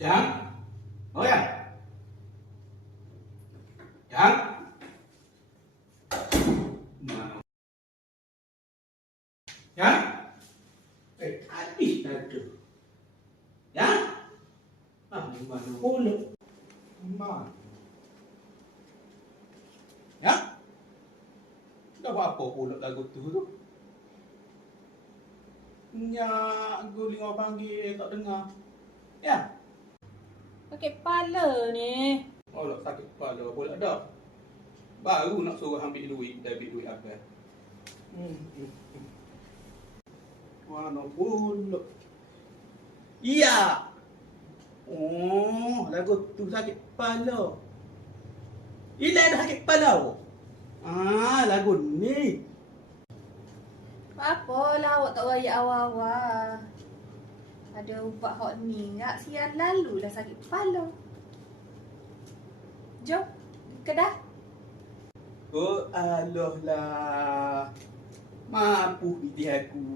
Yang? Oh ya? Yang? Mana? Yang? Habis dah tu. Yang? Mana pula? Mana? Yang? Dah buat apa pula lagu tu? Nyak guling orang panggil tak dengar. Ya? Sakit kepala ni. Oh, sakit kepala pula dah. Baru nak suruh ambil duit, dah ambil duit apa? Mana pula? Iya. Oh, lagu tu sakit kepala. Ilai dah sakit kepala. Lagu ni. Apalah awak tak wayak awal-awal. Ada ubat hot ni. Tak siang lalu dah sakit kepala. Jom, kedah. Oh, aloh lah. Mampu hati aku.